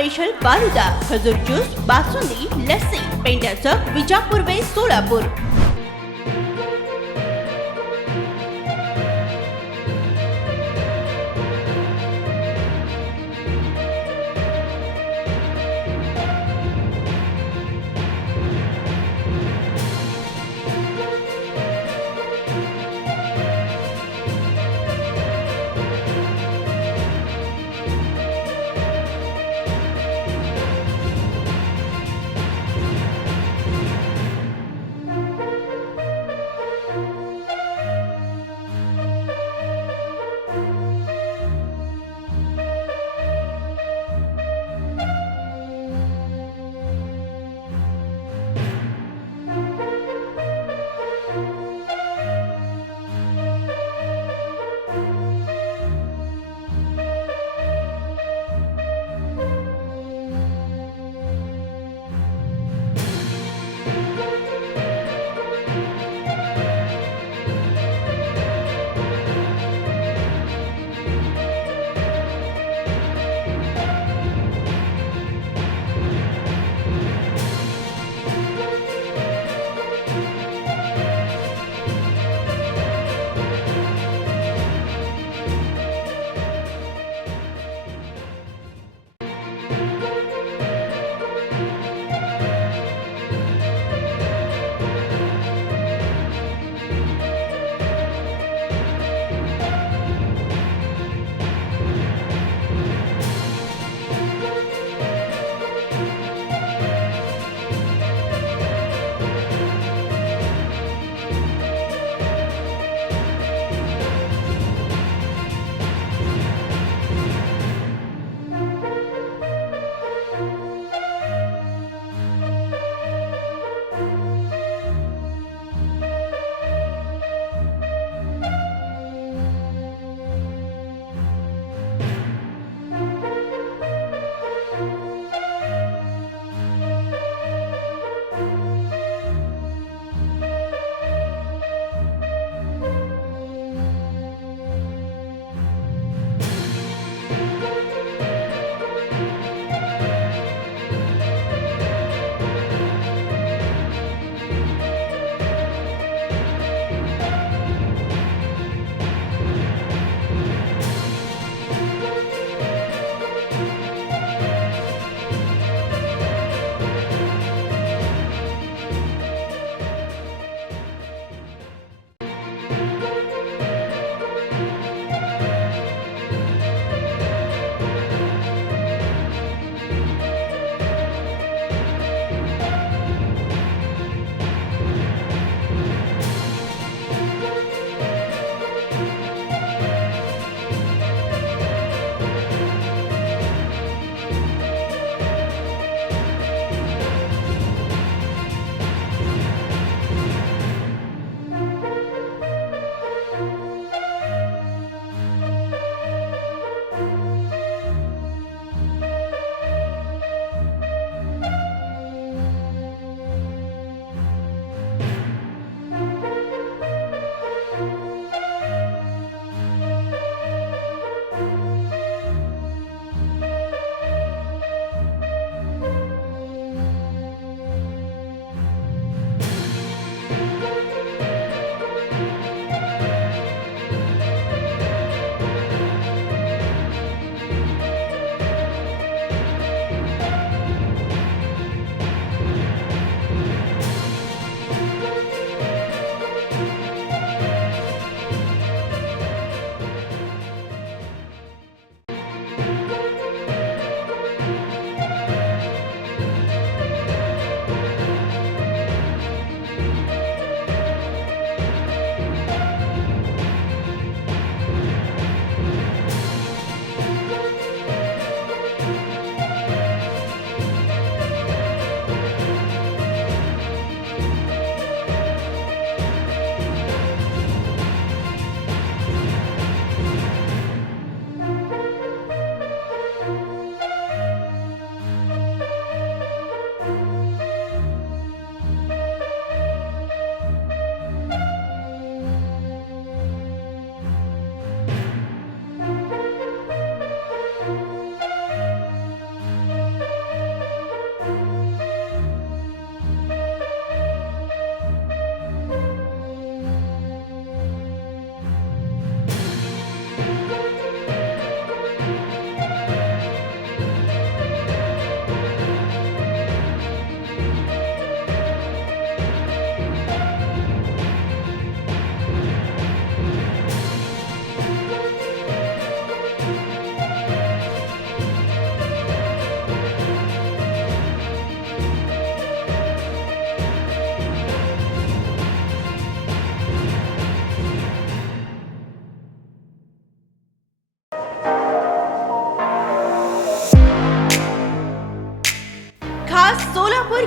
Special falooda, खजूर juice, basundi, lassi, पेंड्या चौक, विजापूर वे सोलापूर।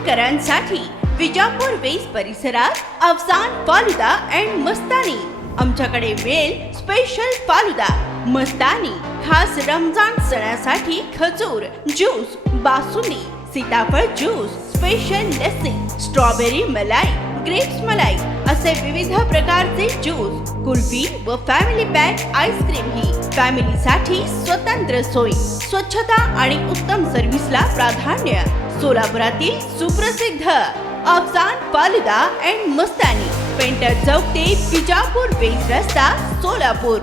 नागपूरकरांसाठी विजापूर वेस परिसरात अफसान फालुदा अँड मस्तानी. आमच्याकडे मिळेल स्पेशल फालुदा, मस्तानी, खास रमजान सणासाठी खजूर ज्यूस, बासुंदी, सीताफळ ज्यूस, स्पेशल लस्सी, स्ट्रॉबेरी मलाई, ग्रेप्स मलाई असे विविध प्रकारचे ज्यूस, कुल्फी व फॅमिली पॅक आईस्क्रीम ही फॅमिलीसाठी स्वतंत्र सोय, स्वच्छता आणि उत्तम सर्व्हिसला प्राधान्य. सोलापुरातील सुप्रसिद्ध Afsan falooda and Mastani, painter चौक ते विजापूर वेस रस्ता, सोलापूर.